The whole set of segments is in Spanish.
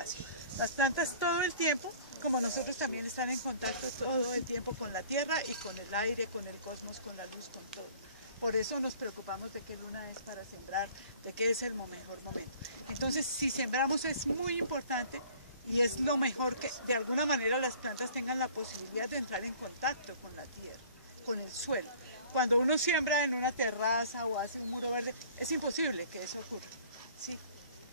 espacio. Las plantas todo el tiempo, como nosotros, también están en contacto todo el tiempo con la tierra y con el aire, con el cosmos, con la luz, con todo. Por eso nos preocupamos de qué luna es para sembrar, de qué es el mejor momento. Entonces, si sembramos es muy importante y es lo mejor que de alguna manera las plantas tengan la posibilidad de entrar en contacto con la tierra, con el suelo. Cuando uno siembra en una terraza o hace un muro verde, es imposible que eso ocurra, ¿sí?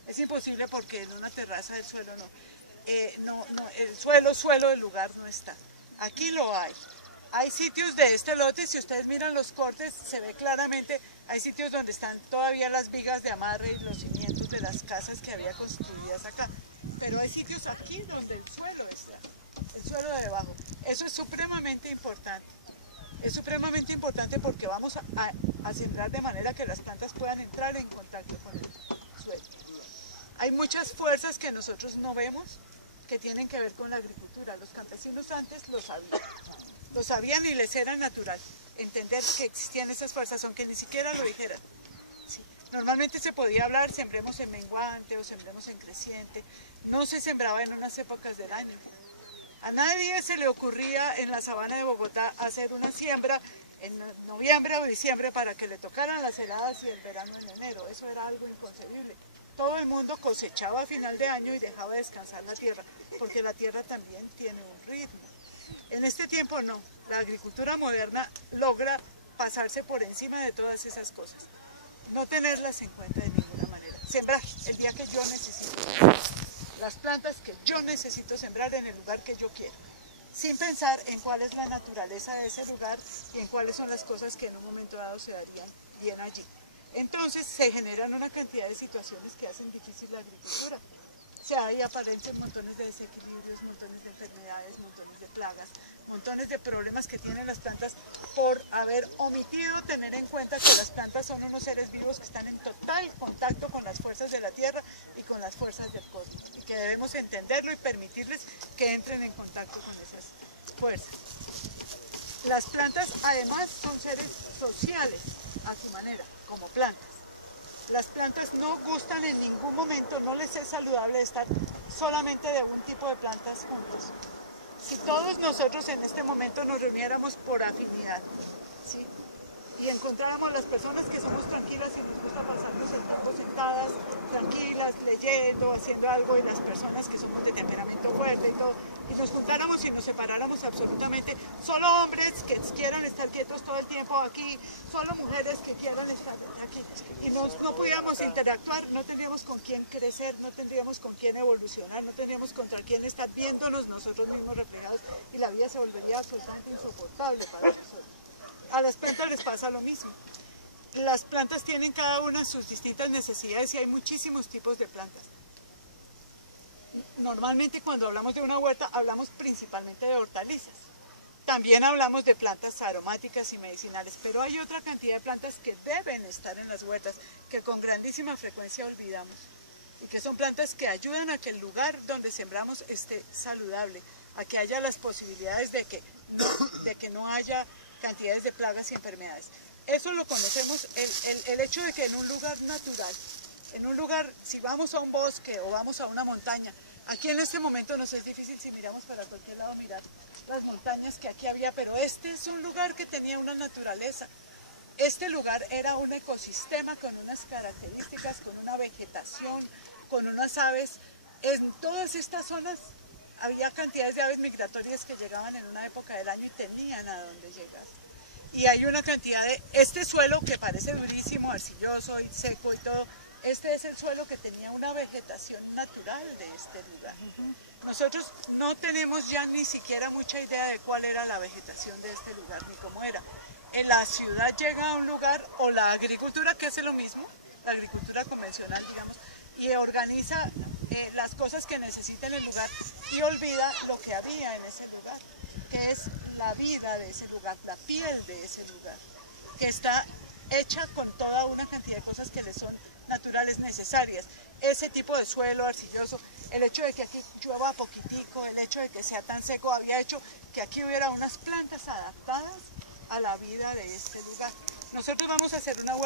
Es imposible porque en una terraza el suelo el suelo del lugar no está. Aquí lo hay. Hay sitios de este lote, si ustedes miran los cortes, se ve claramente, hay sitios donde están todavía las vigas de amarre y los cimientos de las casas que había construidas acá. Pero hay sitios aquí donde el suelo está, el suelo de debajo. Eso es supremamente importante. Es supremamente importante porque vamos a sembrar de manera que las plantas puedan entrar en contacto con el suelo. Hay muchas fuerzas que nosotros no vemos que tienen que ver con la agricultura. Los campesinos antes lo sabían. Lo sabían y les era natural entender que existían esas fuerzas, aunque ni siquiera lo dijeran. Sí. Normalmente se podía hablar, sembremos en menguante o sembremos en creciente. No se sembraba en unas épocas del año. A nadie se le ocurría en la sabana de Bogotá hacer una siembra en noviembre o diciembre para que le tocaran las heladas y el verano en enero. Eso era algo inconcebible. Todo el mundo cosechaba a final de año y dejaba descansar la tierra, porque la tierra también tiene un ritmo. En este tiempo no, la agricultura moderna logra pasarse por encima de todas esas cosas, no tenerlas en cuenta de ninguna manera, sembrar el día que yo necesito, las plantas que yo necesito sembrar en el lugar que yo quiero, sin pensar en cuál es la naturaleza de ese lugar y en cuáles son las cosas que en un momento dado se darían bien allí. Entonces se generan una cantidad de situaciones que hacen difícil la agricultura. O sea, ahí aparecen montones de desequilibrios, montones de enfermedades, montones de plagas, montones de problemas que tienen las plantas por haber omitido tener en cuenta que las plantas son unos seres vivos que están en total contacto con las fuerzas de la tierra y con las fuerzas del cosmos, y que debemos entenderlo y permitirles que entren en contacto con esas fuerzas. Las plantas además son seres sociales a su manera, como plantas. Las plantas no gustan en ningún momento, no les es saludable estar solamente de un tipo de plantas juntos. Si todos nosotros en este momento nos reuniéramos por afinidad, ¿sí? Y encontráramos las personas que somos tranquilas y nos gusta pasarnos el tiempo sentadas, tranquilas, leyendo, haciendo algo, y las personas que somos de temperamento fuerte y todo, y nos juntáramos y nos separáramos absolutamente, solo hombres que quieran estar quietos todo el tiempo aquí, solo mujeres que quieran estar aquí, y no pudiéramos interactuar, no tendríamos con quién crecer, no tendríamos con quién evolucionar, no tendríamos contra quién estar viéndonos nosotros mismos reflejados, y la vida se volvería absolutamente insoportable para nosotros. A las plantas les pasa lo mismo. Las plantas tienen cada una sus distintas necesidades y hay muchísimos tipos de plantas. Normalmente cuando hablamos de una huerta hablamos principalmente de hortalizas. También hablamos de plantas aromáticas y medicinales, pero hay otra cantidad de plantas que deben estar en las huertas que con grandísima frecuencia olvidamos, y que son plantas que ayudan a que el lugar donde sembramos esté saludable, a que haya las posibilidades de que no haya cantidades de plagas y enfermedades. Eso lo conocemos, el hecho de que en un lugar natural, en un lugar, si vamos a un bosque o vamos a una montaña, aquí en este momento nos es difícil si miramos para cualquier lado mirar las montañas que aquí había, pero este es un lugar que tenía una naturaleza. Este lugar era un ecosistema con unas características, con una vegetación, con unas aves. En todas estas zonas había cantidades de aves migratorias que llegaban en una época del año y tenían a dónde llegar. Y hay una cantidad de... Este suelo que parece durísimo, arcilloso y seco y todo, este es el suelo que tenía una vegetación natural de este lugar. Nosotros no tenemos ya ni siquiera mucha idea de cuál era la vegetación de este lugar, ni cómo era. En la ciudad llega a un lugar, o la agricultura, que es lo mismo, la agricultura convencional, digamos, y organiza las cosas que necesita en el lugar y olvida lo que había en ese lugar, que es la vida de ese lugar, la piel de ese lugar, que está hecha con toda una cantidad de cosas que le son naturales, necesarias. Ese tipo de suelo arcilloso, el hecho de que aquí llueva poquitico, el hecho de que sea tan seco, había hecho que aquí hubiera unas plantas adaptadas a la vida de este lugar. Nosotros vamos a hacer una huerta